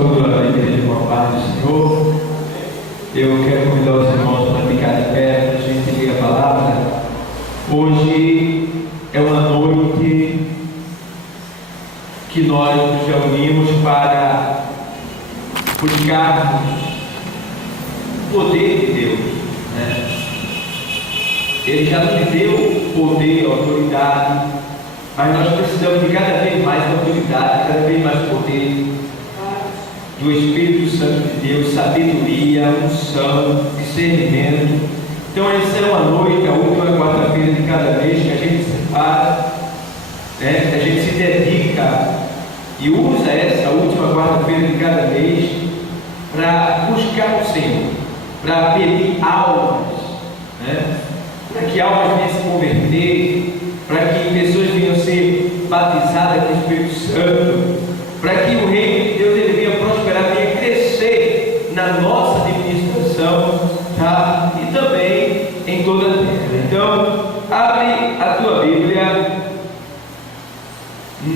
Saúdo a igreja com a paz do Senhor. Eu quero convidar os irmãos para ficar de pé, para a gente ler a palavra. Hoje é uma noite que nós nos reunimos para buscarmos o poder de Deus, né? Ele já nos deu poder, autoridade, mas nós precisamos de cada vez mais autoridade, cada vez mais poder do Espírito Santo de Deus, sabedoria, unção, discernimento. Então essa é uma noite, a última quarta-feira de cada mês que a gente se separa, né? Que a gente se dedica e usa essa última quarta-feira de cada mês para buscar o Senhor, para pedir almas, né? Para que almas venham se converter, para que pessoas venham ser batizadas com o Espírito Santo, para que o reino de Deus ele venha prosperar, venha crescer na nossa administração, tá? E também em toda a terra. Então, abre a tua Bíblia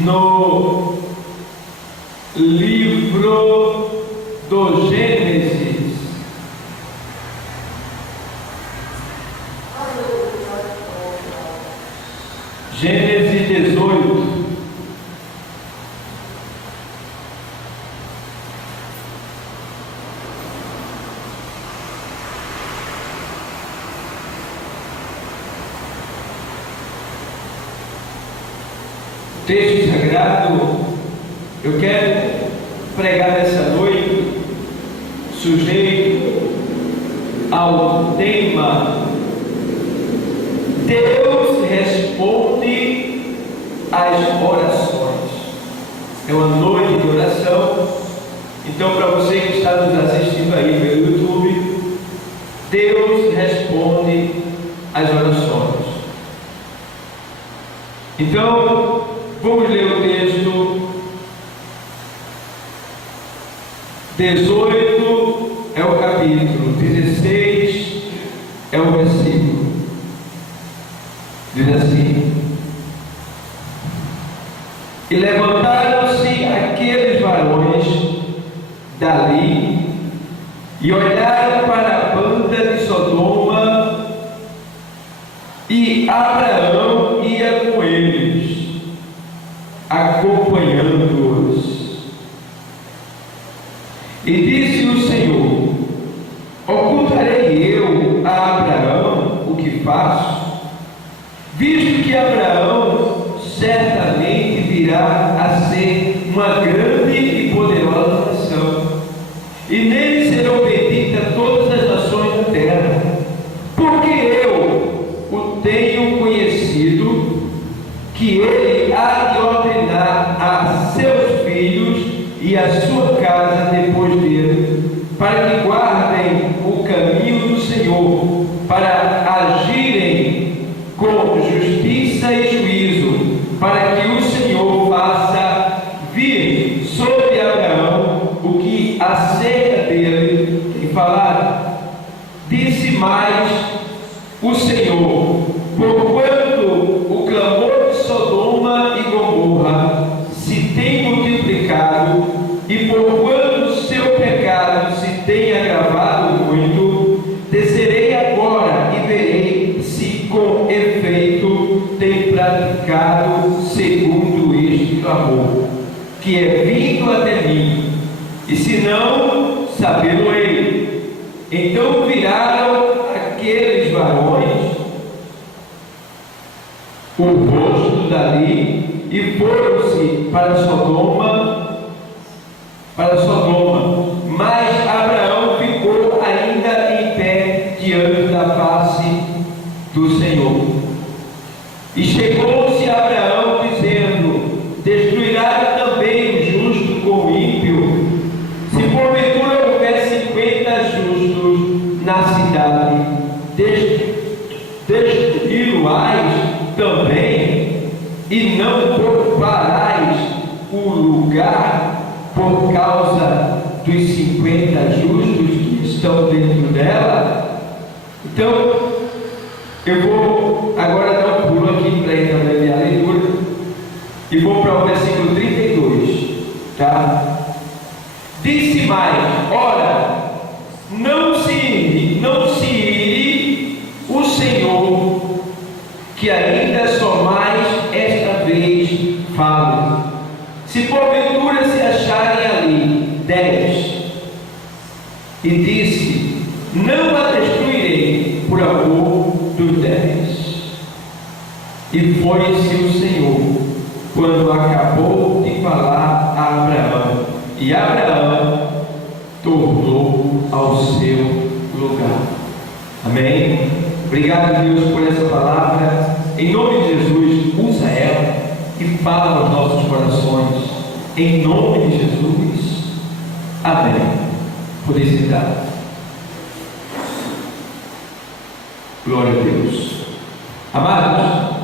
no livro do Gênesis. Gênesis 18. O texto sagrado, eu quero pregar nessa noite, sujeito ao tema Deus responde às orações. É uma noite de oração. Então, para você que está nos assistindo aí pelo YouTube, Deus responde às orações. Então, vamos ler o texto. 18 é o capítulo, 16 é o versículo. Diz assim: e levantaram-se aqueles varões dali e olharam para a banda de Sodoma, e Abraão ia com eles, acompanhando-os. E disse o Senhor: ocultarei eu a Abraão o que faço? Visto que Abraão certamente virá a ser uma grande e poderosa nação, e nele serão benditas todas as nações da terra, porque eu o tenho conhecido, que ele há de ordenar a seus filhos e a sua casa depois dele, para que guardem o caminho do Senhor, para agirem com justiça e juízo, para que o Senhor faça vir sobre Abraão o que acerca dele tem falado. Disse mais o Senhor: porquanto o clamor de Sodoma e Gomorra se tem multiplicado, e porquanto o seu pecado se tem agravado muito, descerei agora e verei se com efeito tem praticado segundo este clamor, que é vindo até mim, e se não, sabê-lo-ei. Então viraram aqueles varões o rosto dali e foram-se para Sodoma, mas Abraão ficou ainda em pé diante da face do Senhor. E chegou-se a Abraão dizendo: destruirá também o justo com o ímpio? Se porventura houver 50 justos na cidade, destruí-lo-ás também, e não pouparás o lugar por causa dos 50 justos que estão dentro dela? Então, eu vou agora dar um pulo aqui para entender a leitura e vou para o versículo 32, tá? Diz Senhor, que ainda só mais esta vez falo. Se porventura se acharem ali 10, e disse: não a destruirei por amor dos 10. E foi-se o Senhor quando acabou de falar a Abraão, e Abraão tornou ao seu lugar. Amém? Obrigado, Deus, por essa palavra. Em nome de Jesus, usa ela e fala aos nossos corações. Em nome de Jesus. Amém. Poder sentar. Glória a Deus. Amados,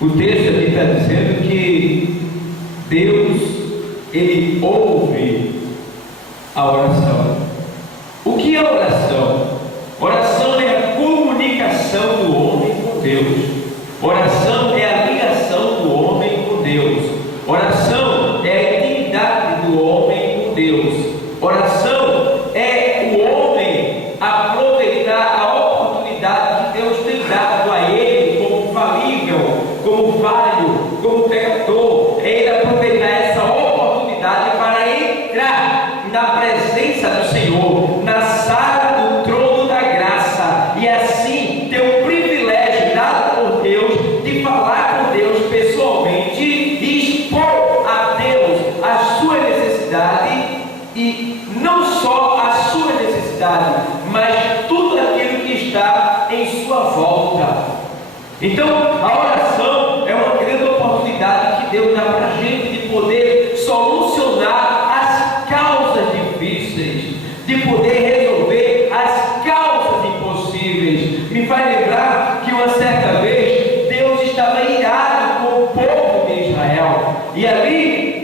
o texto aqui está dizendo que Deus, Ele ouve a oração. O que é oração? Oração é a comunicação do homem com Deus. Oração é a ligação do homem com Deus. Oração é a intimidade do homem com Deus. Oração é o homem aproveitar a oportunidade que Deus tem dado a ele como falível, como falho, como pecador. É ele aproveitar essa oportunidade para entrar na presença do Senhor, na sala do trono da graça, e assim ter o privilégio dado por Deus de falar com Deus pessoalmente e expor a Deus a sua necessidade, e não só a sua necessidade, mas tudo aquilo que está em sua volta. Então, a oração é uma grande oportunidade que Deus dá para a gente de poder solucionar as causas difíceis, de poder resolver as causas impossíveis. Me faz lembrar que uma certa vez Deus estava irado com o povo de Israel, e ali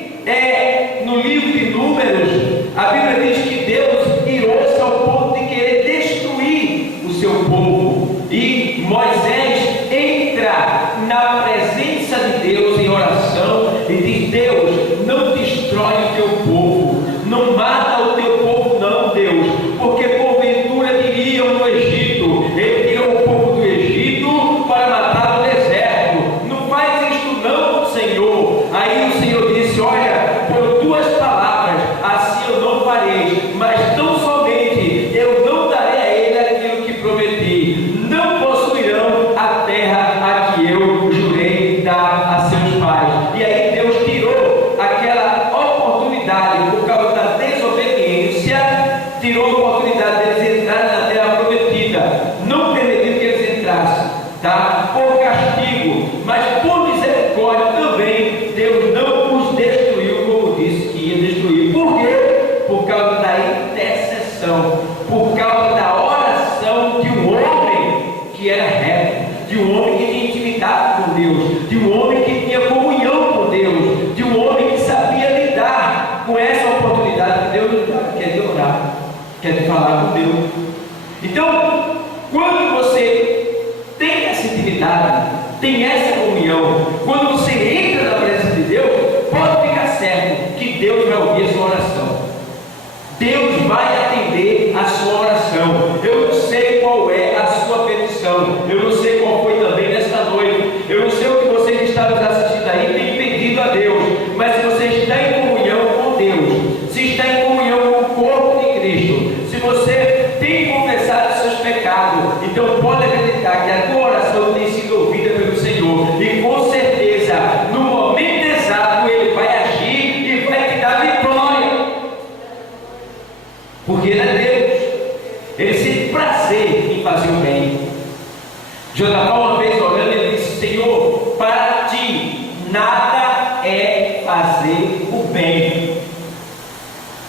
no livro de Números, a Bíblia diz que Deus irou-se ao ponto de querer destruir o seu povo, e Moisés entra na presença de Deus em oração e diz: Deus, não destrói o teu povo, não mata o teu povo não, Deus, porque porventura diriam no Egito: ele tirou o povo do Egito para matar no deserto. Não faz isto não, Senhor. Aí o Senhor disse: olha, por tuas palavras assim eu não farei, mas tão somente eu não darei a ele aquilo que prometi. Não possuirão a terra a que eu jurei dar a seus pais. E aí Deus tirou aquela oportunidade por causa da desobediência, tirou a oportunidade deles entrarem na terra prometida. Não permitiu que eles entrassem, tá? Por castigo, mas por misericórdia também, Deus não os destruiu como disse que ia destruir. Por quê? Por causa da intercessão, por causa da oração de um homem que era reto, de um homem que tinha intimidade com Deus, de um homem que tinha comunhão com Deus, de um homem que sabia lidar com essa oportunidade que Deus dá, que é de orar, que é de falar com Deus. Então, quando você tem essa intimidade, tem essa comunhão, quando você entra na presença de Deus, pode ficar certo que Deus vai ouvir a sua oração. Deus vai atender a sua oração. Eu não sei qual é a sua petição, eu não sei qual foi também nesta noite, eu não sei o que você que está nos assistindo aí tem pedido a Deus, mas se você está em comunhão com Deus, se está em comunhão com o corpo de Cristo, se você tem confessado os seus pecados, então pode acreditar que a tua oração tem sido ouvida pelo Senhor, e com certeza no momento exato Ele vai agir e vai te dar vitória, porque Ele é Deus. Ele sente prazer em fazer o bem. Josafá uma vez orando, ele disse: Senhor, para ti nada é fazer o bem.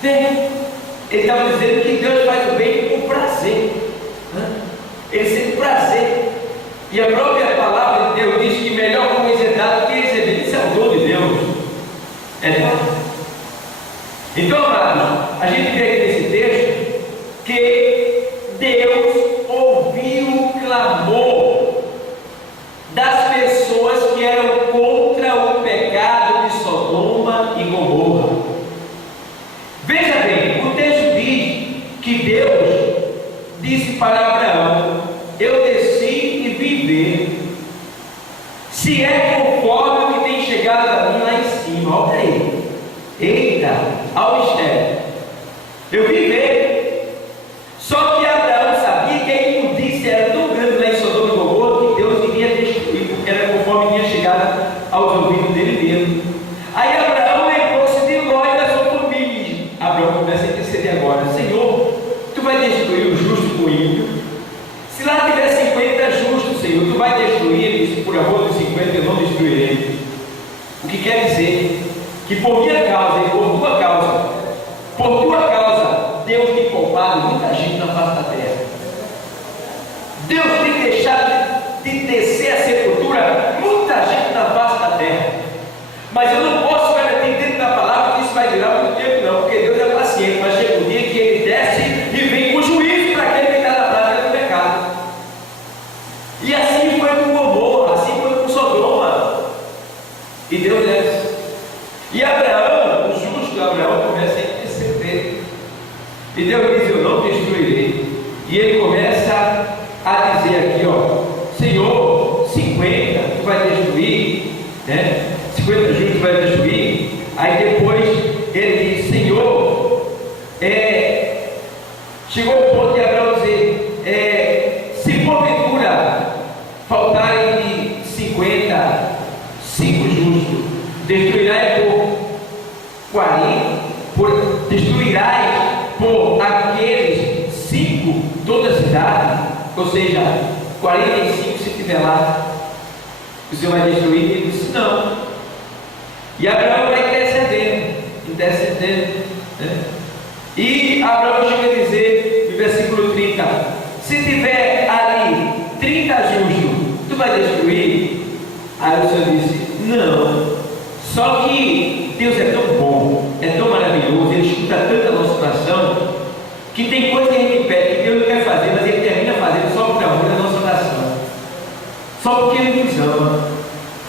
Ele estava dizendo que Deus faz o bem com prazer. Ele sente prazer. E a própria palavra de Deus diz que melhor coisa é dar do que receber. Isso é o dom de Deus. É verdade. Então, amados, a gente vê aqui nesse texto que Deus ouviu o clamor das pessoas que eram contra o pecado de Sodoma e Gomorra. Veja bem, o texto diz que Deus disse para Abraão: eu desci favor dos 50 eu não destruirei. O que quer dizer que por minha causa e por tua causa, Deus tem poupado muita gente na face da terra. Deus tem deixado de descer a sepultura muita gente na face da terra. Mas eu não posso garantir dentro da palavra que isso vai durar muito tempo, não, porque Deus é paciente, mas chega um dia que Ele desce e vem com juízo para aquele que está na prática do pecado. E assim foi com Gomorra, assim foi com Sodoma. E Deus desce. E Abraão, o justo Abraão, começa a interceder. E Deus diz: eu não destruirei. E ele começa a dizer aqui, Senhor, 50 tu vai destruir, né? 50 justos tu vai destruir. Aí depois ele diz: Senhor, chegou o ponto de Abraão dizer, se porventura faltarem de 50, 5 justos, destruirás por 40, destruirás por aqueles 5 toda a cidade, ou seja, 45 se tiver lá, o Senhor vai destruir. Ele disse: não. E Abraão vai intercedendo, né? E Abraão chega a dizer no versículo 30: se tiver ali 30 justos, tu vai destruir? Aí o Senhor disse: não. Só que Deus é tão bom, é tão maravilhoso, Ele escuta tanto a nossa oração, que tem coisa que a gente pede que Deus não quer fazer, mas Ele termina fazendo só por amor da nossa oração, só porque Ele nos ama.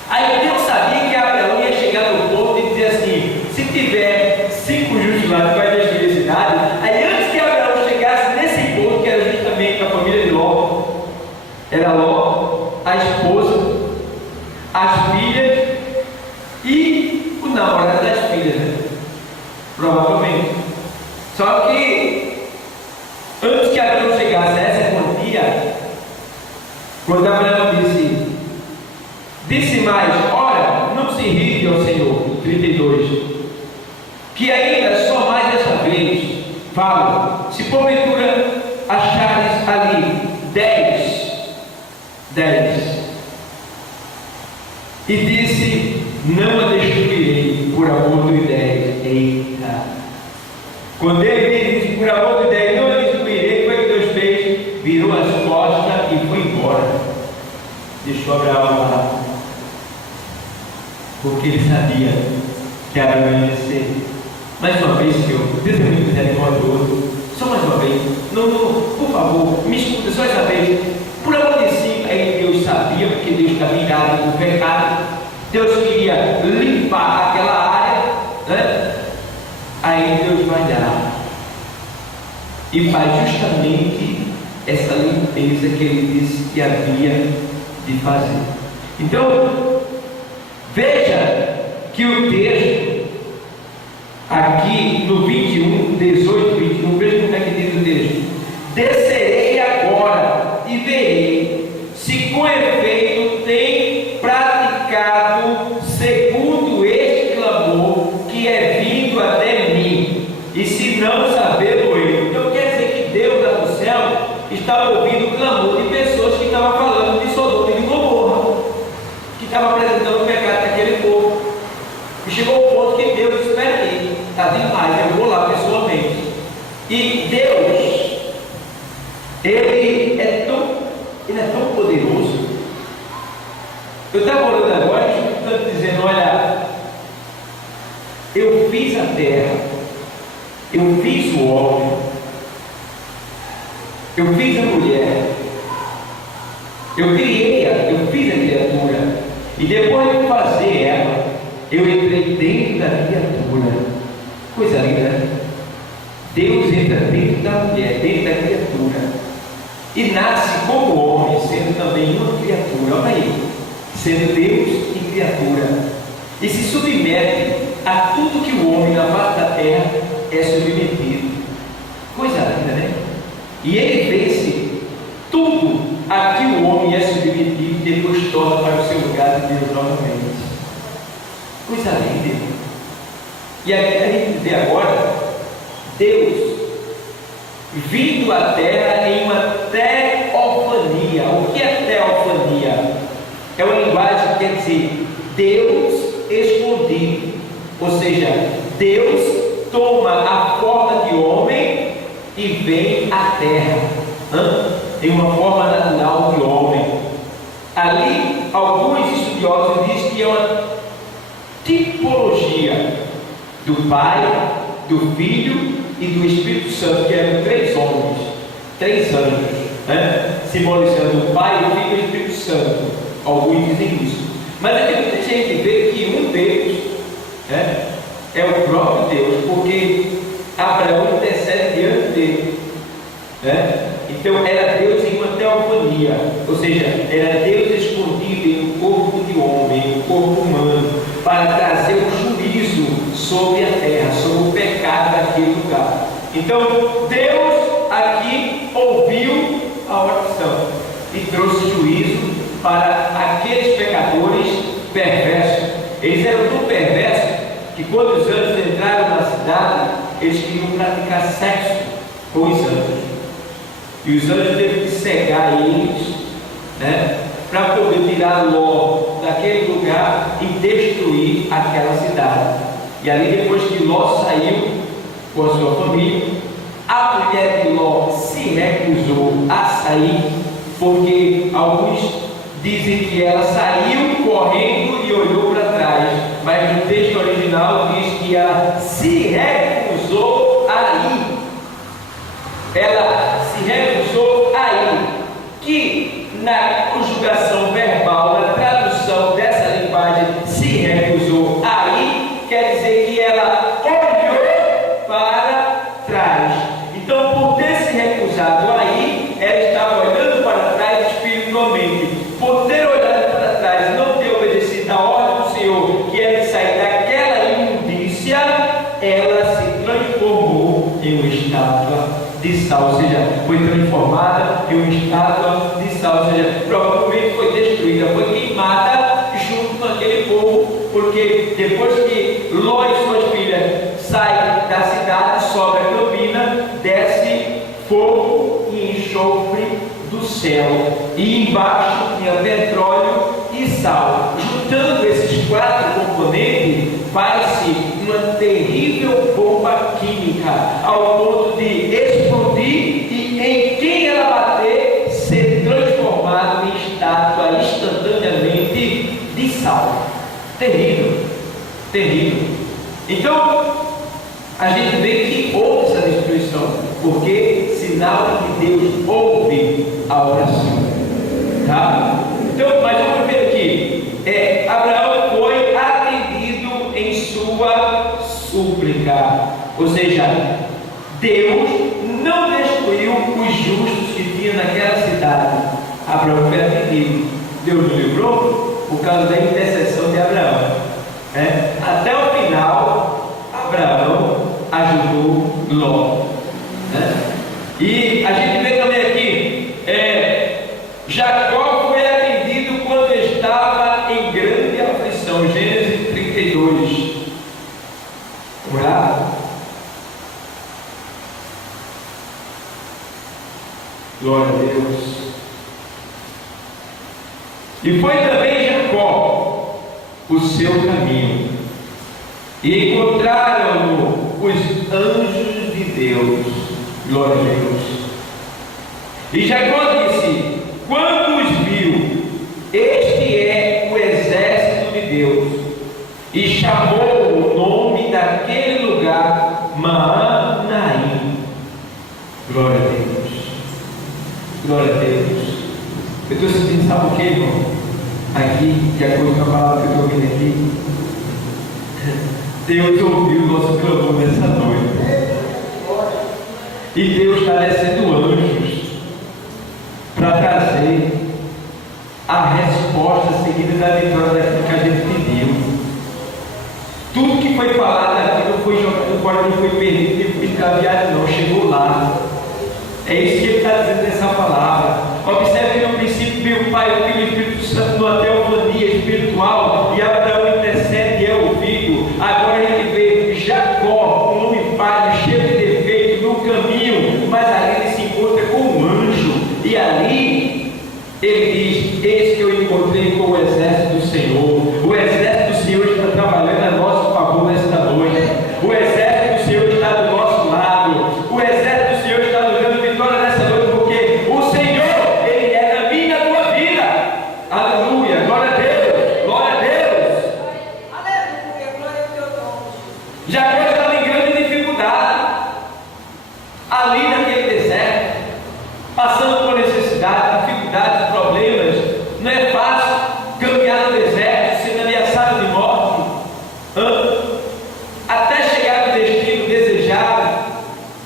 Aí Deus sabia que Abraão ia chegar no ponto de dizer assim: se tiver 5 justos lá, tu vai destruir a cidade. Aí antes que Abraão chegasse nesse ponto, que era justamente a família de Ló, era Ló, a esposa, as filhas e o namorado das filhas, né? Provavelmente. Só que antes que Abraão chegasse a essa quantia, quando Abraão disse mais: ora, não se irrite ao Senhor, 32, que ainda só mais dessa vez falo, se porventura achares ali 10, e disse: não a destruirei por amor do 10. Eita! Quando ele disse por amor do 10, não a destruirei, foi que Deus fez? Virou as costas e foi embora. Deixou Abraão lá, porque ele sabia que Abraão ia ser. Mais uma vez, Senhor, Deus é muito misericordioso. Só mais uma vez, não, por favor, me escuta só essa vez. Por amor de si, aí Deus sabia, porque Deus está virado com o pecado. Deus queria limpar aquela área, né? Aí Deus vai dar e faz justamente essa limpeza que Ele disse que havia de fazer. Então, veja que o texto aqui no 21, 18, 21, veja como é que diz o texto: descerei agora e verei se com efeito tem praticado segundo este clamor que é vindo até mim, e se não, sabê-lo eu. Então quer dizer que Deus lá no céu estava ouvindo o clamor de pessoas que estavam falando de Sodoma e de Gomorra, que estavam apresentando o pecado daquele povo. E chegou o ponto que Deus disse: espera aí, está demais, eu vou lá pessoalmente. E Deus, Ele é tão poderoso. Eu estava olhando agora e estou dizendo: olha, eu fiz a terra, eu fiz o homem, eu fiz a mulher, eu fiz a criatura, e depois de fazer ela, eu entrei dentro da criatura. Coisa linda, né? Deus entra dentro da mulher, dentro da criatura, e nasce como homem, sendo também uma criatura. Olha aí, sendo Deus e criatura, e se submete a tudo que o homem na face da terra é submetido. Coisa linda, né? E ele vence tudo a que o homem é submetido e depois torna para o seu lugar de Deus novamente. Coisa linda. E aí a gente vê agora Deus vindo à terra em uma teofania. O que é teofania? É uma linguagem quer dizer Deus escondido, ou seja, Deus toma a forma de homem e vem à terra, em uma forma natural de homem. Ali, alguns estudiosos dizem que é uma tipologia do Pai, do Filho e do Espírito Santo, que eram 3 homens, 3 anjos, simbolizando o Pai, o Filho e o Espírito Santo. Alguns dizem isso. Mas aqui muita gente vê que um deles é o próprio Deus, porque Abraão intercede diante dele. Então era Deus em uma teofonia, ou seja, era Deus escondido em um corpo de homem, em um corpo humano, para trazer o juízo sobre a terra, sobre o pecado daquele lugar. Então Deus aqui ouviu a oração e trouxe juízo para aqueles pecadores perversos. Eles eram tão perversos que quando os anjos entraram na cidade, eles queriam praticar sexo com os anjos. E os anjos teve que cegar eles, para poder tirar Ló daquele lugar e destruir aquela cidade. E ali, depois que Ló saiu com a sua família, a mulher de Ló se recusou a sair, porque alguns dizem que ela saiu correndo e olhou para trás, mas no texto original diz que ela se recusou a ir. Ela se recusou a ir, que na conjugação verbal, na tradução dessa linguagem, se recusou a ir, quer dizer que ela olhou para trás. Então, por ter se recusado a ir, ela estava olhando para trás espiritualmente. Por ter olhado para trás e não ter obedecido a ordem do Senhor, que era de sair daquela imundícia, ela se transformou em uma estátua de sal, ou seja, foi transformada em uma estátua de sal, ou seja, provavelmente foi destruída, foi queimada junto com aquele povo, porque depois que Ló e suas filhas saem da cidade, sobe a campina, desce fogo e enxofre do céu, e embaixo tinha petróleo e sal. Juntando esses 4 componentes, faz-se uma terrível bomba química, ao ponto de explodir e em quem ela bater, ser transformado em estátua instantaneamente de sal. Terrível, terrível. Então, a gente vê que houve essa destruição, porque sinal de que Deus ouve a oração. Tá? Então, mas vamos ver aqui. Abraão foi atendido em sua súplica. Ou seja, Deus não destruiu os justos que tinha naquela cidade. Abraão foi atendido. Deus o livrou por causa da intercessão de Abraão. Até o final, Abraão ajudou Ló. E a gente vê também aqui, Jacó foi atendido quando estava em grande aflição. Gênesis 32. Vamos lá? Glória a Deus. E foi também Jacó o seu caminho, e encontraram-no os anjos de Deus. Glória a Deus. E Jacó disse: quando os viu, este é o exército de Deus, e chamou o nome daquele lugar Maanaim. Glória a Deus. Glória a Deus. Eu estou sentindo, sabe o que, irmão? Aqui, de acordo com a palavra que eu estou ouvindo aqui, Deus ouviu o nosso clamor nessa noite. E Deus está descendo anjos para trazer a resposta seguida da vitória daquilo que a gente pediu. Tudo que foi falado aqui não foi jogado fora, não foi perdido, não foi extraviado, não. Chegou lá. É isso que ele está dizendo nessa palavra. Observe que no princípio veio o Pai, o Filho e o Espírito Santo numa teofonia espiritual, e Abraão intercede e é ouvido. Agora a gente vê Jacó, um homem falho, cheio de defeito, no caminho, mas ali ele se encontra com um anjo, e ali ele diz: eis que eu encontrei com o exército do Senhor. O exército do Senhor está trabalhando a nosso favor nesta noite. O exército do Senhor está do nosso lado. O exército do Senhor está nos dando vitória nessa noite, porque o Senhor, Ele é na minha e na tua vida. Aleluia, glória a Deus, glória a Deus. Aleluia, glória ao teu nome. Jacó estava em grande dificuldade, ali naquele deserto, passando por necessidade, dificuldades, problemas. Não é fácil caminhar no deserto, sendo ameaçado de morte, até chegar no destino desejado.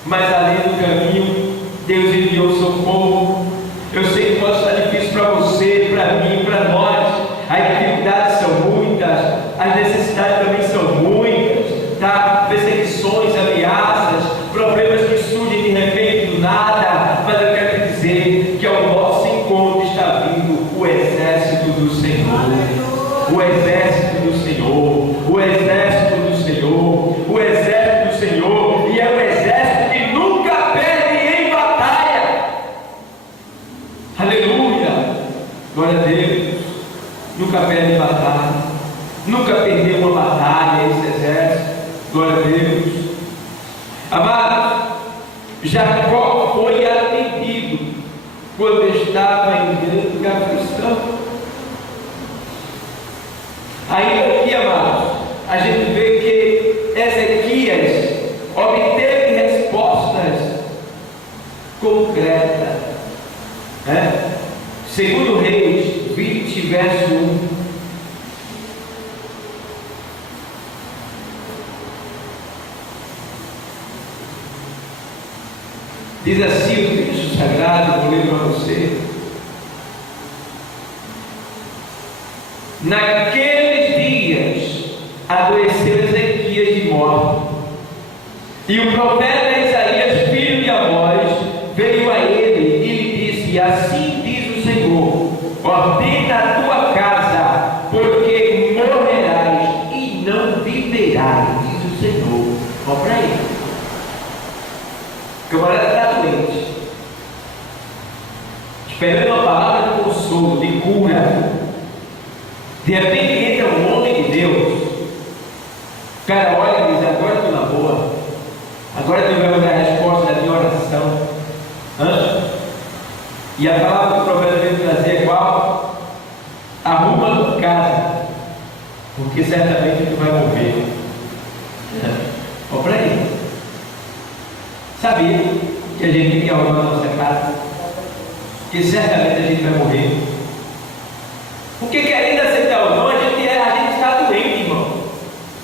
Mas ali no caminho, Deus enviou socorro. Eu sei que pode estar difícil para você, para mim, para nós. As dificuldades são muitas, as necessidades também são muitas, tá? Perseguições, ameaças, problemas que surgem de repente do nada. Mas eu quero te dizer que ao nosso encontro está vindo o exército do Senhor. O exército do Senhor, o exército do Senhor, o exército do Senhor, e é um exército que nunca perde em batalha. Aleluia, glória a Deus. Nunca perde em batalha, nunca perdeu uma batalha esse exército. Glória a Deus. Amado, Jacó foi atendido quando estava em grande aflição. Ainda aqui, amados, a gente vê que Ezequias obteve respostas concretas, né? Segundo Reis 20, verso 1. Diz assim o texto sagrado, vou ler para você. Naqueles dias adoeceu Ezequias de morte, e o profeta Isaías, filho de Amós, veio a ele e lhe disse: assim diz o Senhor, ordena a tua casa, porque morrerás e não viverás, diz o Senhor. Olha para ele. O camarada está doente, esperando uma palavra de consolo, de cura. De repente entra um homem de Deus. O cara olha e diz: agora eu estou na boa, agora Deus vai me dar a resposta da minha oração. E a palavra que o profeta veio trazer é qual? Arruma a tua casa, porque certamente tu vai morrer. Olha para ele. Sabia que a gente tem que arrumar a nossa casa, porque certamente a gente vai morrer. Porque querendo aceitar ou não, a gente está doente, irmão.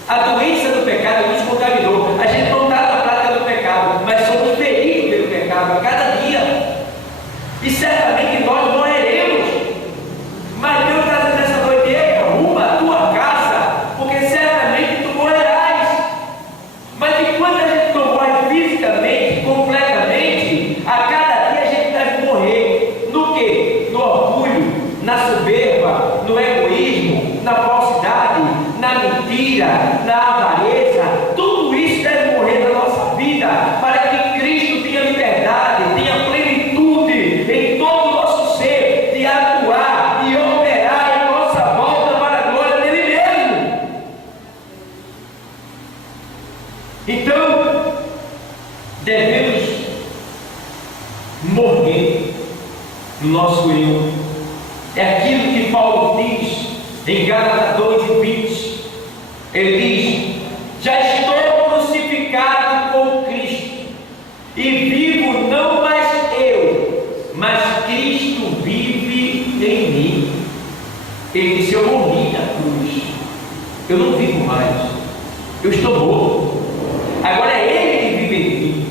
A doença do pecado nos contaminou. A gente não está na prática do pecado, mas somos feridos pelo pecado a cada dia. E certamente nós morreremos. Mas Deus está dizendo nessa noite: ei, arruma a tua casa, porque certamente tu morrerás. Mas enquanto a gente não morre fisicamente, completamente, a cada dia a gente deve morrer. No quê? No orgulho, na soberba, no egoísmo, na falsidade, na mentira, na avareza. Tudo isso deve morrer na nossa vida, para que Cristo tenha liberdade, tenha plenitude em todo o nosso ser, de atuar e operar em nossa volta para a glória dele mesmo. Então, devemos morrer no nosso eu. É aquilo que Paulo diz em Gálatas 2:20. Ele diz: já estou crucificado com Cristo, e vivo não mais eu, mas Cristo vive em mim. Ele disse: eu morri na cruz, eu não vivo mais, eu estou morto. Agora é Ele que vive em mim,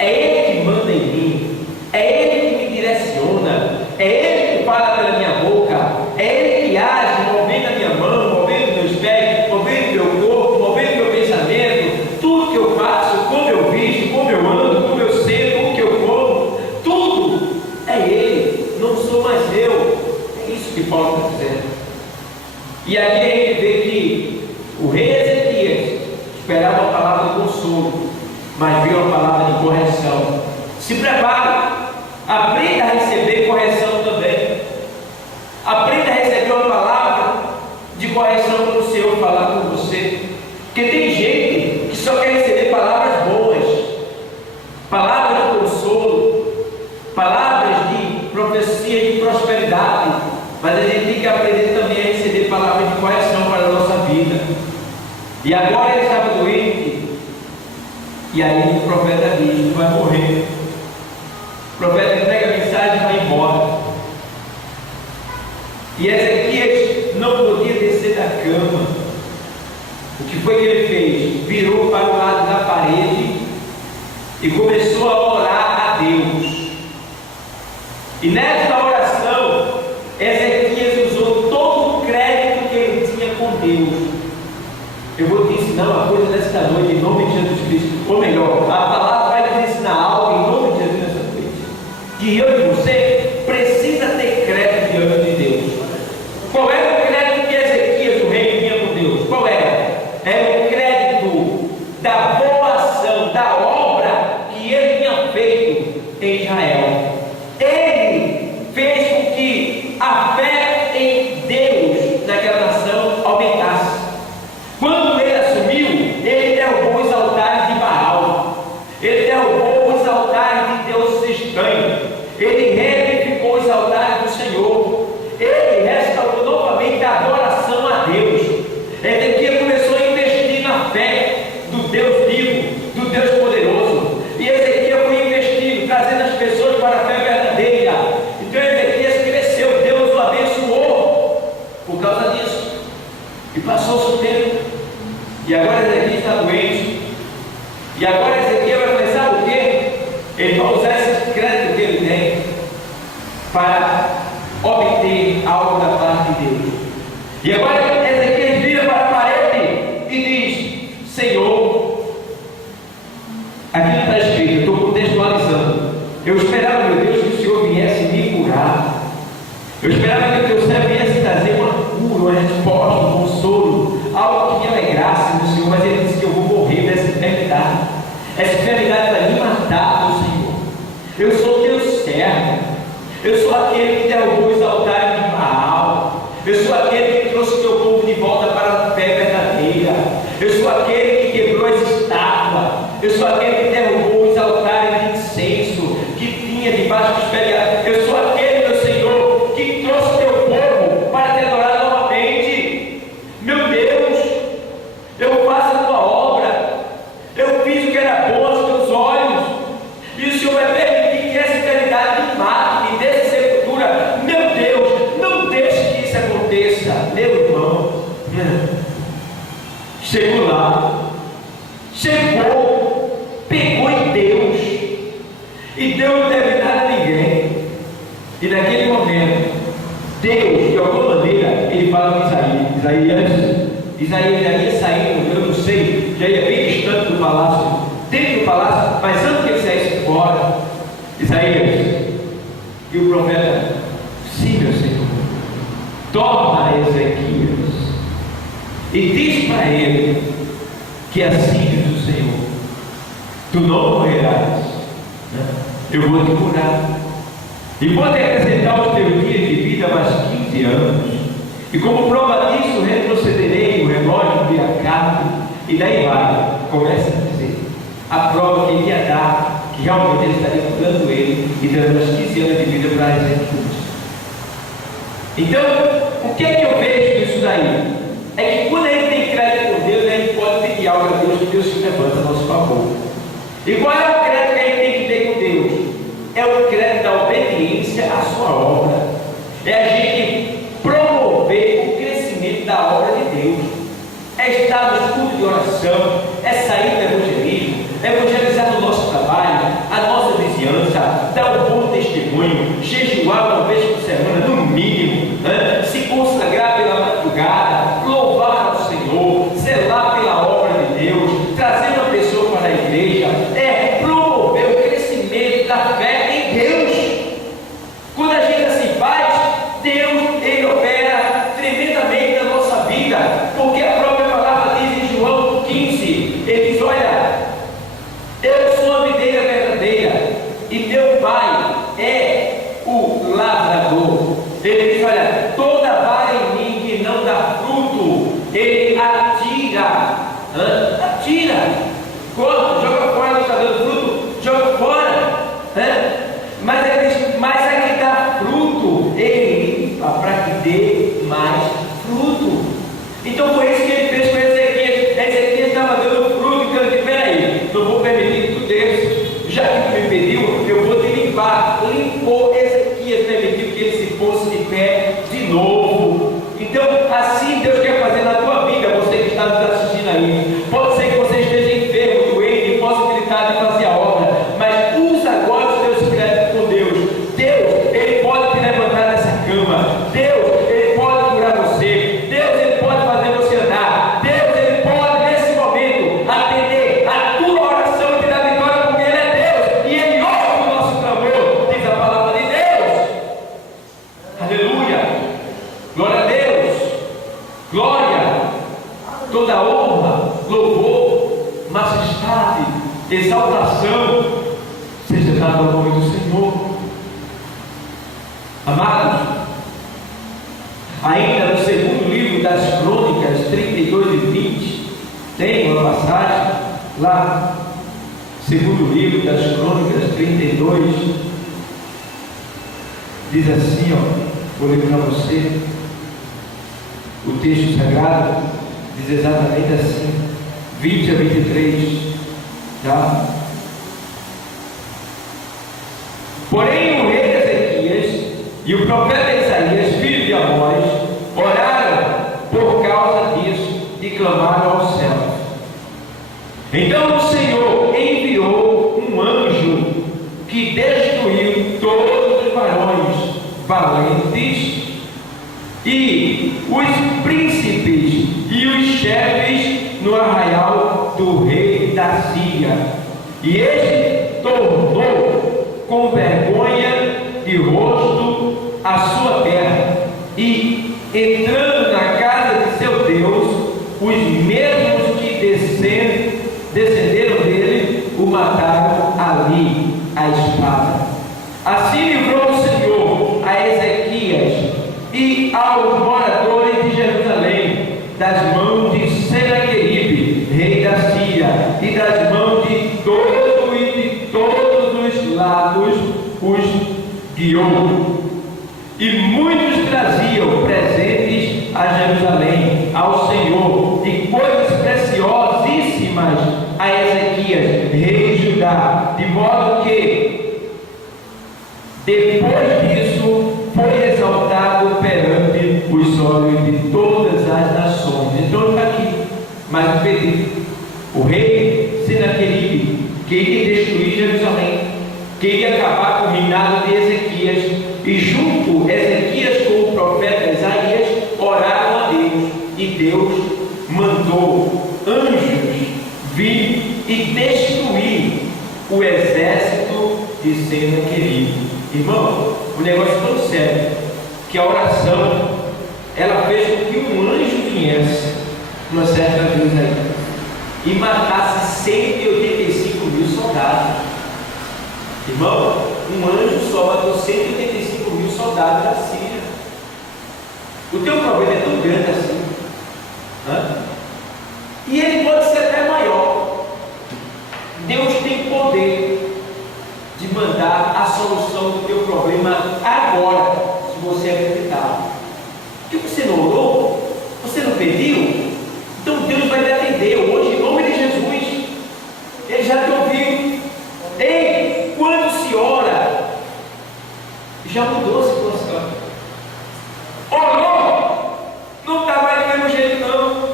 é Ele que manda em mim, é Ele que me direciona, é Ele que fala pela minha boca, é Ele que age, movendo a minha mão, movendo meus pés, movendo meu corpo, movendo meu pensamento. Tudo que eu faço, como eu visto, como eu ando, como eu sento, o que eu como, tudo é Ele, não sou mais eu. É isso que Paulo está dizendo. E aqui a gente vê que o rei Ezequias esperava uma palavra de consolo, mas veio uma palavra de correção. Se prepare, aprenda a receber correção também. Aprenda a receber uma palavra profecias de prosperidade, mas a gente tem que aprender também a receber palavras de correção para a nossa vida. E agora ele estava doente, e aí o profeta diz: vai morrer. O profeta entrega a mensagem e vai embora. E Ezequias não podia descer da cama. O que foi que ele fez? Virou para o lado da parede e começou a orar a Deus. E nesta oração, Ezequias usou todo o crédito que ele tinha com Deus. Eu vou te ensinar uma coisa nesta noite, em nome de Jesus Cristo. Ou melhor, a palavra vai nos ensinar algo em nome de Jesus nessa noite. Que eu e você precisa ter crédito diante de Deus. Qual era o crédito que Ezequias, o rei, tinha com Deus? Qual era? Era o crédito da boa ação, da obra que ele tinha feito em Israel. Ele fez com que a fé em Deus naquela nação aumentasse. Quando ele assumiu, ele derrubou os altares de Baal, ele derrubou os altares de Deus estranho, ele reedificou os altares do Senhor, ele restaurou novamente a adoração a Deus. Ezequias começou a investir na fé do Deus vivo, do Deus poderoso, e Ezequias foi investindo, trazendo as pessoas para a fé verdadeira. Então Ezequias cresceu, Deus o abençoou por causa disso. E passou o tempo, e agora Ezequias está doente, e agora Ezequias vai começar o quê? Ele vai usar esse crédito que ele tem para obter algo da parte de Deus. E agora Ezequias vira para a parede e diz: Senhor, aqui não está escrito, eu estou contextualizando. Eu esperava, meu Deus, que o Senhor viesse me curar. Eu esperava que o teu servo viesse trazer uma cura, uma resposta, um consolo, algo que me alegrasse no Senhor, mas ele disse que eu vou morrer dessa enfermidade. Essa enfermidade vai me matar, meu Senhor. Eu sou teu servo. Eu sou aquele que derrubou os altares de Baal. Eu sou aquele que trouxe o teu povo de volta para a fé verdadeira. Eu sou aquele que quebrou as estátuas. Eu sou aquele que derrubou os altares de incenso que tinha debaixo dos feriados. Eu sou aquele, meu Senhor, que trouxe o teu povo para te adorar novamente. Meu Deus, eu faço a tua obra. Eu fiz o que era bom aos teus olhos. E o Senhor vai permitir que essa eternidade me mate, me dê sepultura. Meu Deus, não deixe que isso aconteça. Meu irmão, chegou lá, chegou, pegou em Deus, e Deus não deve nada a ninguém. E naquele momento, Deus, de alguma maneira, ele fala com Isaías já ia saindo, eu não sei, já ia bem distante do palácio, dentro do palácio, mas antes que ele saísse fora, Isaías, e o profeta: sim, meu Senhor, torna a Ezequias e diz para ele que assim diz o Senhor: tu não morrerás, eu vou te curar, e vou te acrescentar os teus dias de vida mais 15 anos, e como prova disso retrocederei o relógio de Acabe. E daí vai, começa a dizer a prova que ele ia dar, que realmente ele estaria curando ele e dando os 15 anos de vida para Ezequias. Então, o que é que eu vejo disso daí? É que quando a gente tem crédito por Deus, a gente pode pedir algo a Deus, que Deus se levanta a nosso favor. E qual é o crédito que a gente tem que ter com Deus? É o crédito da obediência à sua obra. É a gente promover o crescimento da obra de Deus. É estar no estudo de oração, é sair do evangelismo, evangelizar no nosso trabalho, a nossa vizinhança, dar um bom testemunho, jejuar uma vez por semana, no mínimo, se consagrar pela madrugada, louvar ao Senhor, zelar pela obra de Deus, trazer uma pessoa para a igreja, é promover o crescimento da fé em Deus. Quando a gente assim faz, Deus, ele opera tremendamente na nossa vida, porque a própria palavra diz em João 15, ele diz: olha, eu sou a videira verdadeira e meu pai é o lavrador. Ele diz: olha, toda vara em mim que não dá fruto, ele atira, corta, joga fora, não está dando fruto, joga fora, mas ele diz: mas a que dá fruto, Então foi isso que ele fez com Ezequias. Ezequias estava dando fruto, então ele disse: peraí, não vou permitir que tu desça, já que tu me pediu, eu vou te limpar. Limpou Ezequias, permitiu que ele se fosse de pé de novo. Então assim Deus quer fazer na tua vida. Você que está nos assistindo aí, pode ser que você esteja enfermo, doente, e possa gritar de fazer a obra, mas usa agora os teus créditos com Deus. Deus, Ele pode te levantar dessa cama. Deus, Ele pode curar você. Deus, Ele pode fazer você andar. Deus, Ele pode nesse momento atender a tua oração e te dar vitória, porque Ele é Deus e Ele ouve o nosso clamor, diz a palavra de Deus. Aleluia, glória a Deus, glória, toda honra, louvor, majestade, exaltação seja dada ao nome do Senhor. Amados, ainda no segundo livro das Crônicas 32 e 20, tem uma passagem lá, segundo livro das Crônicas 32, diz assim, vou ler para você, o texto sagrado diz exatamente assim, 20 a 23, tá? Porém o rei Ezequias e o profeta Isaías, filho de Amós, oraram por causa disso e clamaram aos céus. Então o Senhor enviou um anjo que destruiu todos os varões valentes e os príncipes e os chefes no arraial do rei da Síria. E este tornou com vergonha de rosto a sua terra, e entrando na casa de seu Deus, os mesmos que descenderam dele o mataram ali à espada. Assim livrou o Senhor a Ezequias e aos moradores de Jerusalém das mãos de Senaqueribe, rei da Síria, e das mãos de todos os lados os guiou. E muitos traziam presentes a Jerusalém, ao Senhor, e coisas preciosíssimas a Ezequias, rei de Judá, de modo que depois disso foi exaltado perante os olhos de todas as nações. Então está aqui mais um pedido. O rei Senaqueribe queria destruir Jerusalém, queria acabar com o reinado de Ezequias, e junto Ezequias com o profeta Isaías oraram a Deus, e Deus mandou anjos vir e destruir o exército de Senaqueribe. Irmão, o negócio é tão sério que a oração ela fez com que um anjo viesse uma certa vez aí e matasse 185 mil soldados. Irmão, um anjo só matou 185 mil soldados da Síria. O teu problema é tão grande assim, e ele pode ser até maior. Deus tem poder de mandar a solução do teu problema agora, se você acreditar. Porque você não orou, você não pediu, então Deus vai te atender hoje, em nome de Jesus. Ele já te ouviu. Ei, quando se ora, já mudou a situação. Orou, não está mais do mesmo jeito não.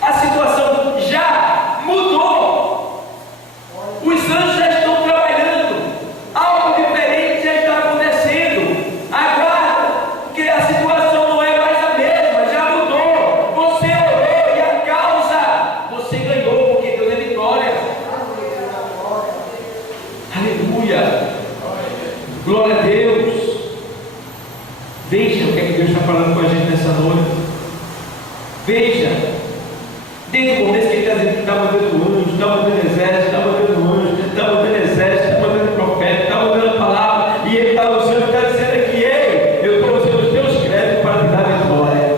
A situação já mudou. Os anjos já estão trabalhando. Algo diferente já está acontecendo. Aguarda, porque a situação não é mais a mesma, já mudou. Você orou e a causa você ganhou, porque Deus é vitória. Aleluia. Glória a Deus. Veja o que é que Deus está falando com a gente nessa noite. Veja, desde o começo que Ele está dizendo que está mandando anjo, está mandando exército, está mandando anjo, está mandando exército, está mandando profeta, está mandando palavra, e Ele está usando, está dizendo aqui: ei, eu estou usando os teus créditos para te dar vitória.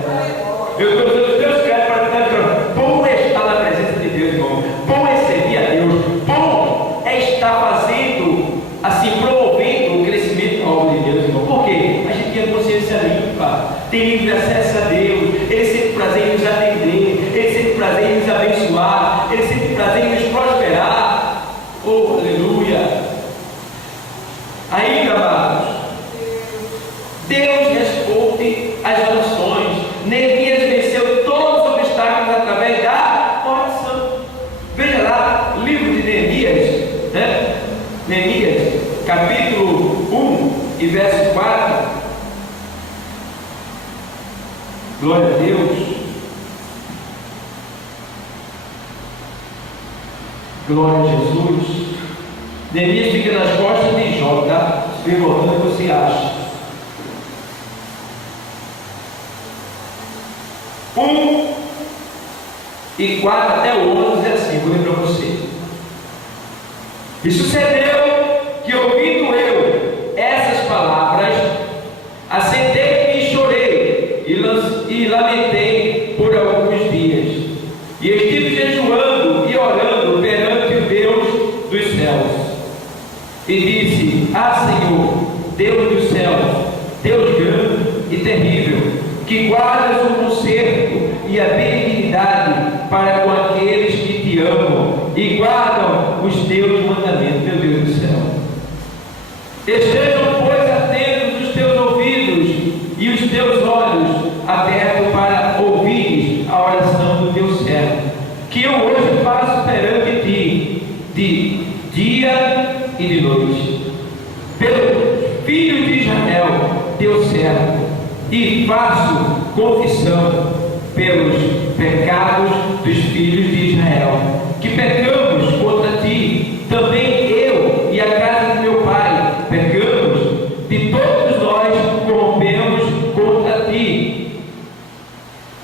Eu estou usando os teus créditos para te dar vitória. Bom é estar na presença de Deus, irmão. Bom é servir a Deus. Bom é estar fazendo, assim, promovendo o crescimento da obra de Deus, irmão. Por quê? A gente tem a consciência limpa, tem livre acesso a Deus, Ele sempre prazer em nos atender. Deus responde às orações. Neemias venceu todos os obstáculos através da oração. Veja lá, livro de Neemias, né? Neemias, capítulo 1 e verso 4. Glória a Deus. Glória a Jesus. Neemias fica nas costas de Jó, tá? Perguntando o que você acha. 1 e 4 até o 11 é assim, vou ler para você. E sucedeu que, ouvindo eu essas palavras, assentei-me e chorei, e lamentei por alguns dias, e estive jejuando e orando perante o Deus dos céus, e disse: Ah, Senhor, Deus dos céus, Deus grande e terrível, que guardas o conserto e a benignidade para com aqueles que te amam e guardam os teus mandamentos. Meu Deus do céu, estejam, pois, atentos os teus ouvidos e os teus olhos abertos para ouvires a oração do teu servo, que eu hoje faço perante ti, de dia e de noite, pelos filhos de Israel, teu servo, e faço confissão pelos pecados dos filhos de Israel, que pecamos contra ti, também eu e a casa de meu pai pecamos, de todos nós corrompemos contra ti,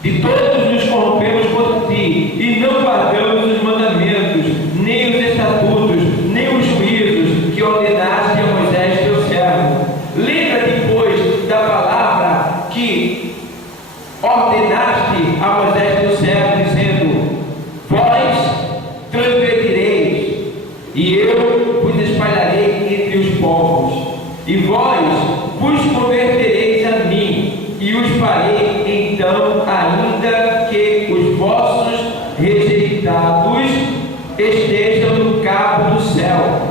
de todos nos corrompemos contra ti, e não guardamos os mandamentos, nem os estatutos, nem os juízos que ordenaste a Moisés teu servo. Lembra-te, pois, da palavra que ordenaste a Moisés teu servo, dizendo: Vós transgredireis, e eu vos espalharei entre os povos, e vós vos convertereis a mim, e os farei então, ainda que os vossos rejeitados estejam no cabo do céu.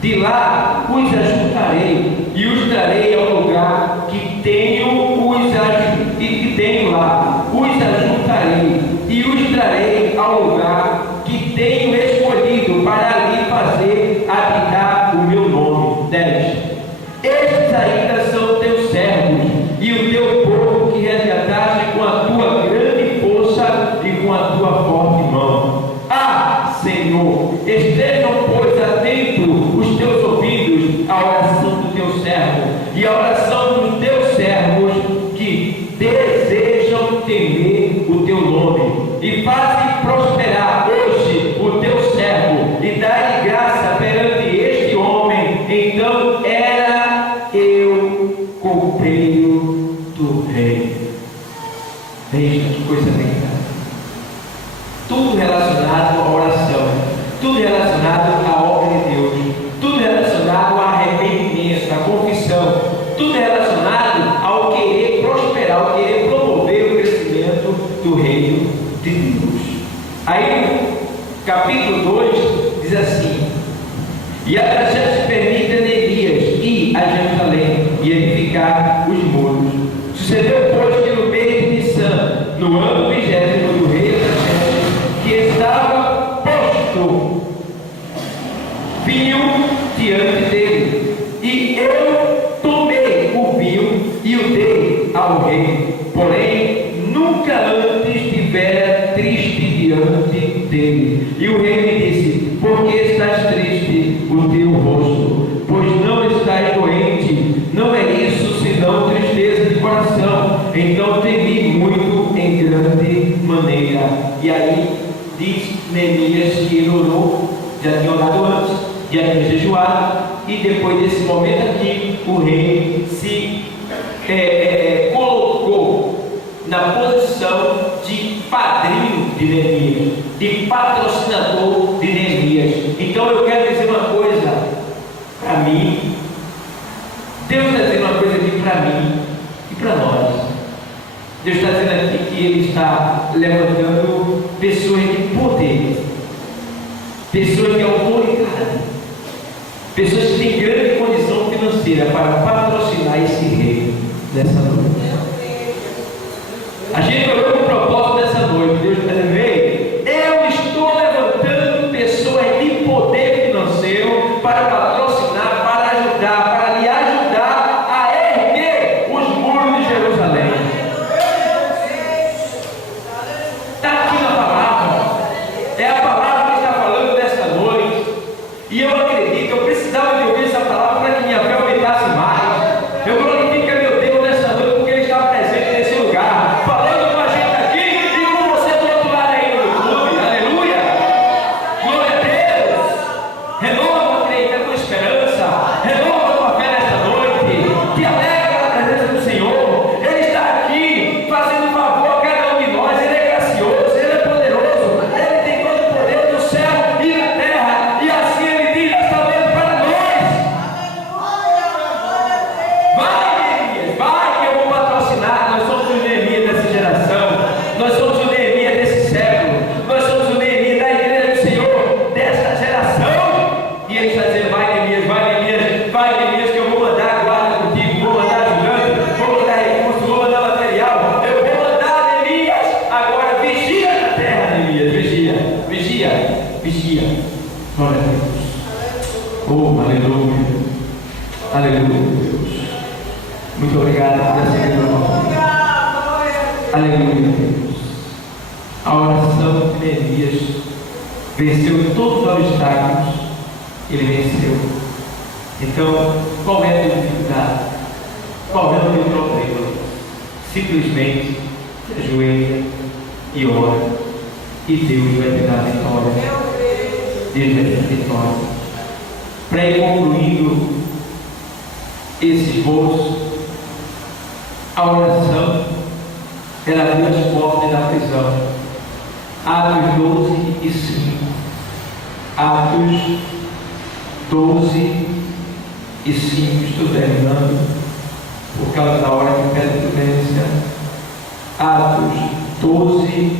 De lá os ajuntarei e os trarei ao lugar que tenho lá. Os ajuntarei e os trarei ao lugar que tenho escolhido para ali fazer habitar o meu nome. 10. Estes ainda são teus servos e o teu povo que resgataste com a tua grande força e com a tua forte mão. Ah, Senhor, estejam, pois, atentos os teus ouvidos à oração do teu servo e à oração dos teus servos que desejam temer o teu nome, e fazem prosperar hoje o teu servo, e dá-lhe graça perante este homem. Então era eu copeiro do rei. Veja que coisa linda. Tudo relacionado à oração, tudo relacionado à obra de Deus, tudo relacionado ao arrependimento, à confissão, tudo relacionado ao querer prosperar, ao querer promover o crescimento do reino de Deus. Aí, capítulo 2 diz assim: E Artaxerxes permite a Neemias ir a Jerusalém e edificar os muros. Sucedeu, pois, que no mês de Nissan, no ano 20º do rei Artaxerxes, que estava posto vinho diante dele, e eu tomei o vinho e o dei ao rei, porém nunca antes tivera triste diante dele. E o rei me disse: Por que estás triste o teu rosto? Pois não estás doente, não é isso senão tristeza de coração. Então temi muito em grande maneira. E aí diz Neemias que ele orou, já tinha orado antes, já tinha jejuado, e depois desse momento aqui, o rei se colocou na posição de padrinho de Neemias, de patrocinador de Neemias. Então eu quero dizer uma coisa para mim, Deus está dizendo uma coisa aqui para mim e para nós. Deus está dizendo aqui que Ele está levantando pessoas de poder, pessoas de autoridade, pessoas que têm grande condição financeira para patrocinar esse reino. dessa noite. A gente orou com o propósito dessa noite. Deus está dizendo: ei, eu estou levantando pessoas de poder financeiro para patrocinar, para ajudar, para lhe ajudar a erguer os muros de Jerusalém. Está aqui na palavra. É a palavra que está falando dessa noite. E eu acredito, eu precisava de ouvir essa palavra para que minha fé aumentasse mais. Eu glorifico a meu Deus nessa noite porque Ele está presente nesse lugar, falando com a gente aqui e com você do outro lado aí no YouTube. Aleluia! Glória a Deus! Renova, creia, a tua esperança. Renova a tua fé nessa noite. Te alegra a presença do Senhor. Ele está aqui fazendo favor a cada um de nós. Ele é gracioso, Ele é poderoso. Ele tem todo o poder do céu e da terra. E assim Ele diz esta vez para nós: vai, Neemias, vai que eu vou patrocinar. Nós somos os Neemias dessa geração. Nós somos os Neemias desse século. Nós somos os Neemias da igreja do Senhor desta geração. E Ele está dizendo: vai, Neemias, vai, Neemias, vai, Neemias, que eu vou mandar a guarda contigo, vou mandar ajudante, vou mandar recursos, vou mandar material. Eu vou mandar, Neemias. Agora vigia na terra, Neemias, vigia, vigia, vigia. Glória a Deus. Oh, aleluia. Aleluia, Deus. Muito obrigado por essa igreja. Aleluia, Deus. A oração de Neemias venceu todos os obstáculos. Ele venceu. Então, qual é a tua dificuldade? Qual é o teu problema? Simplesmente se ajoelha e ora. E Deus vai te dar a vitória. Deus vai te dar a vitória. Para ir concluindo esse esboço, a oração, ela abriu as portas da prisão. Atos 12 e 5. Atos 12 e 5. Estou terminando por causa da hora que pede prudência. Atos 12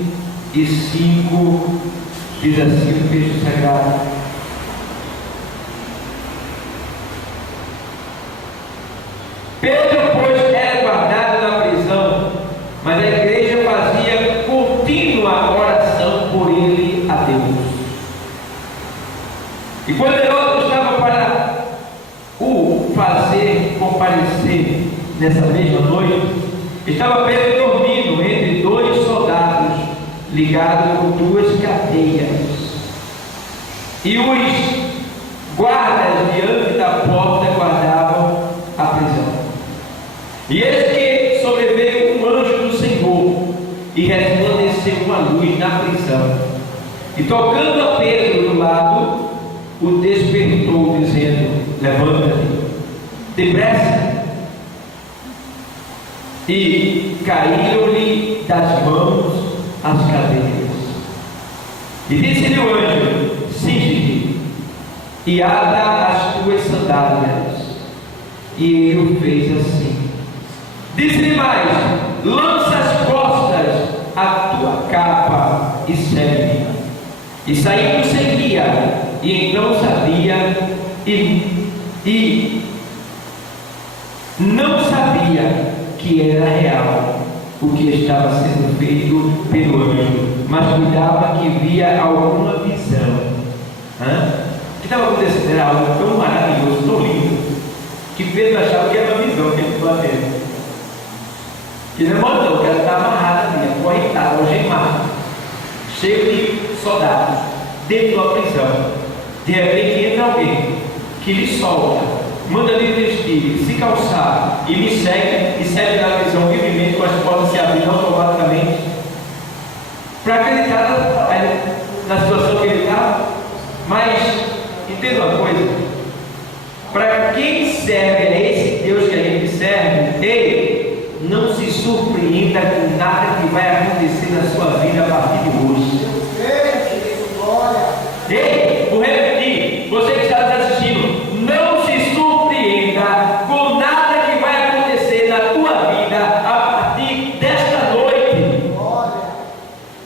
e 5 diz assim o texto sagrado: Pedro, pois, era guardado na prisão, mas a igreja fazia contínua oração por ele a Deus. E quando Herodes estava para o fazer comparecer nessa mesma noite, estava Pedro dormindo entre dois soldados, ligado com duas cadeias. E os guardas diante da porta guardavam a prisão. E eis que sobreveio um anjo do Senhor e resplandeceu uma luz na prisão. E tocando a Pedro do lado, o despertou, dizendo: levanta-te, depressa. E caíram-lhe das mãos as cadeias. E disse-lhe o anjo: cinge-te e ata as tuas sandálias. E ele o fez assim. Disse-lhe mais: lança as costas a tua capa e segue-me. E saindo seguia, e então sabia e não sabia que era real o que estava sendo feito pelo anjo, mas cuidava que via alguma visão. O que estava acontecendo era algo tão maravilhoso, tão lindo, que Pedro achava que era uma visão que ele estava tendo. Que não é mandou, que ela está amarrada ali, acorrentada, algemada, cheio de soldados, dentro de uma prisão. De repente entra alguém que lhe solta, manda lhe vestir, se calçar e me segue, e segue na prisão livremente, com as portas se abrindo automaticamente, para acreditar na situação que ele está. Mas entenda uma coisa: para quem serve a esse Deus que a gente serve, ei, não se surpreenda com nada que vai acontecer na sua vida a partir de hoje. Ei, vou repetir, você que está nos assistindo, não se surpreenda com nada que vai acontecer na tua vida a partir desta noite.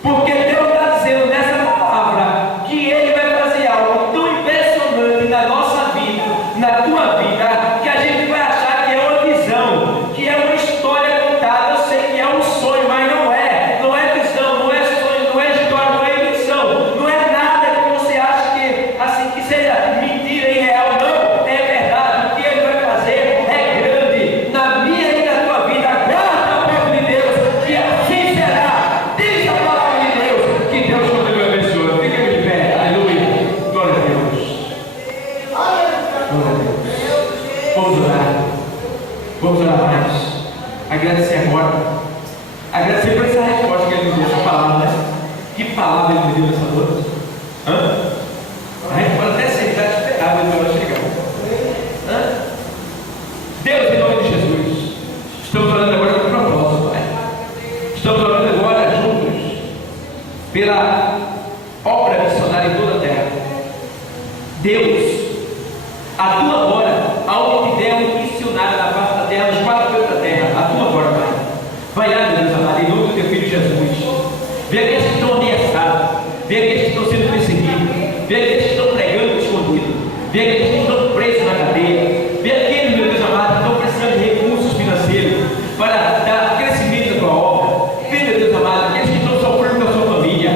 Porque Deus está dizendo nessa palavra que Ele vai fazer algo tão impressionante na nossa vida, na tua vida, que a gente vai achar que é uma visão, que é uma história Agradecer agora. Agradecer por essa resposta que ele me deu, essa palavra, né? Que palavra ele me deu nessa noite? A gente pode até sentar e esperar a hora chegar. Deus, em nome de Jesus, estamos orando agora com propósito, Pai. Estamos orando agora juntos pela obra missionária em toda a terra. Deus, a tua hora, aonde tiver um missionário na face da terra, nos quatro cantos da terra, a tua hora, Pai. Vai lá, meu Deus amado, em nome do teu filho Jesus. Vê aqueles que estão ameaçados, vê aqueles que estão sendo perseguidos, vê aqueles que estão pregando escondido, vê aqueles que estão presos na cadeia, vê aqueles, meu Deus amado, que estão precisando de recursos financeiros para dar crescimento à tua obra. Vê, meu Deus amado, aqueles que estão sofrendo com a sua família.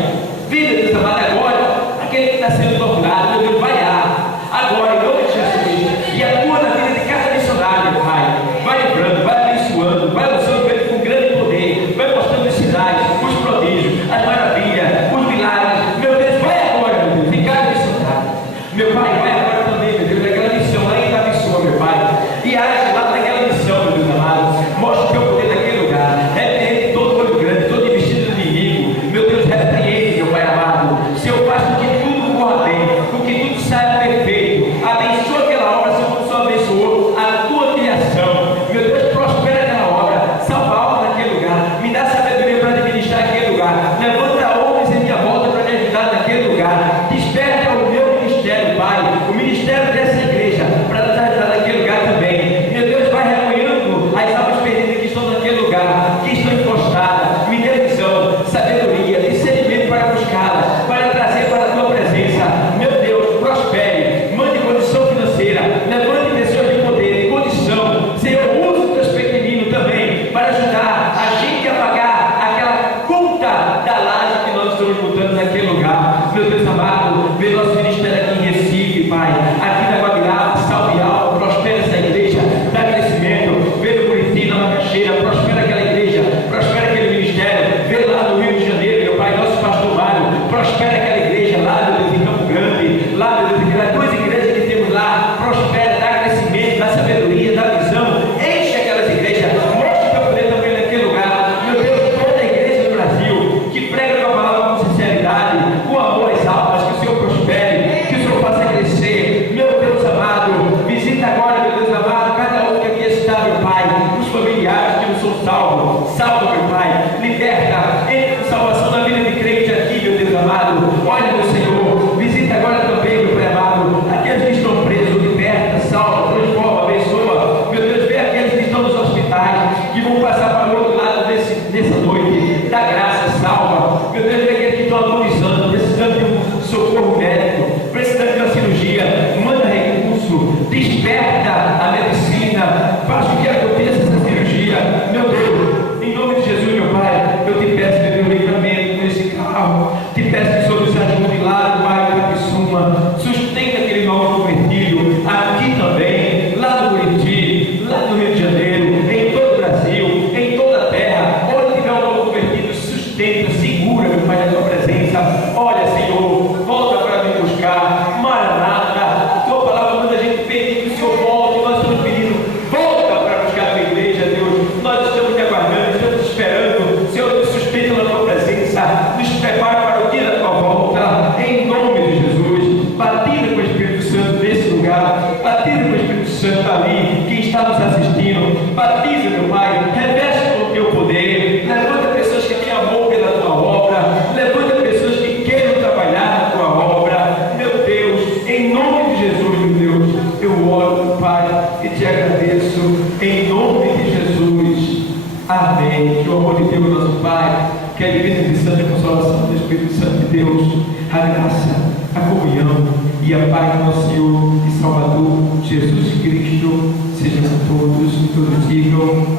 Vê, meu Deus amado, agora, aquele que está sendo torturado, meu Deus, vai lá, agora, em nome de Jesus, e atua na vida de cada missionário, Pai. Vai lembrando, vai abençoando, vai usando ele com grande poder, vai mostrando os sinais, os prodígios, as maravilhas, os milagres. Meu Deus, vai agora, meu Deus, em cada missionário. Meu Pai, vai agora também, meu Deus, naquela missão lá em Itabiçoa, meu Pai. E age lá naquela missão, meu Deus amado. Mostra o teu poder naquele lugar. Repreende todo olho grande, todo investido do inimigo. Meu Deus, repreende, meu Pai amado. Senhor, faz com que tudo corra bem, com que tudo saia perfeito. Abençoa aquela obra, Senhor, como o Senhor abençoou a tua criação. Meu Deus, prospera aquela obra. Salva a alma naquele lugar. Me dá sabedoria para administrar aquele lugar. Levanta homens em minha volta para me ajudar naquele lugar. Desperta o meu ministério, Pai. O ministério dessa igreja para nos ajudar naquele lugar também. Meu Deus, vai reunhando as almas perdidas que estão naquele lugar, que estão encostadas. Me dê visão, sabedoria, discernimento para buscá-las, para trazer para a tua presença. Meu Deus, prospere, mande condição financeira, levante pessoas de poder, de condição. Senhor, use os teus pequeninos também para ajudar a gente a pagar aquela conta da laje que nós estamos botando naquele lugar. Meu Deus amado, vê nosso ministério aqui em Recife, Pai, aqui na Guabiraba, salve alma, prospera essa igreja, dá crescimento. Vê no Buriti, na Macaxeira, prospera aquela igreja, prospera aquele ministério. Vê lá no Rio de Janeiro, meu Pai, nosso pastor Mário, prospera aquela igreja lá, meu Deus, em Campo Grande, lá, meu Deus, aquelas duas igrejas que temos lá, prospera, dá crescimento, dá sabedoria, dá visão, enche aquelas igrejas, mostra o teu poder também naquele lugar. Meu Deus, toda a igreja do Brasil que prega a tua palavra com sinceridade, com amor às almas, que o Senhor prospere, que o Senhor faça crescer. Meu Deus amado, visita agora, meu Deus amado, cada um que aqui está, meu Pai, os familiares que não são salvos, salva, meu Pai, liberta, entra com salvação na vida de crente aqui, meu Deus amado. Olha, meu Senhor, visita agora também, meu Pai amado, aqueles que estão presos, liberta, salva, transforma, abençoa. Meu Deus, vê aqueles que estão nos hospitais, que vão passar para o outro lado nessa noite, dá graça, salva. Meu Deus, vê aqueles que estão agonizando, precisando de um socorro médico, precisando de uma cirurgia, manda recurso, desperta a medicina, faz com que aconteça essa cirurgia. Meu Deus, em nome de Jesus, meu Pai, eu te peço que dê um livramento nesse carro, te peço que o Senhor nos ajude lá no bairro da Pissuma, sustenta aquele novo convertido, aqui também, lá no Buriti, lá no Rio de Janeiro, em todo o Brasil, em toda a terra, onde tiver um novo convertido, sustenta, segura, meu Pai, na tua presença. Olha, Senhor, volta para me buscar, Maranata, tua palavra manda a gente pedir que o Senhor volte. Nós estamos pedindo, volta para buscar a tua igreja, Deus. Nós estamos te aguardando, estamos te esperando. Senhor, nos sustenta na tua presença, nos prepara para o dia da tua volta, em nome de Jesus. Batiza com o Espírito Santo nesse lugar, batiza com o Espírito Santo ali, quem está nos assistindo, batiza, meu Pai, reveste com o teu poder, levanta pessoas que têm amor pela tua obra, levanta pessoas que queiram trabalhar na tua obra. Meu Deus, em nome de Jesus, meu Deus, eu oro, meu Pai, e te agradeço, em nome de Jesus. Amém. Que o amor de Deus, nosso Pai, que a divina e santa consolação do Espírito Santo de Deus, a graça, a comunhão e a paz do nosso Senhor e Salvador Jesus Cristo seja com todos digam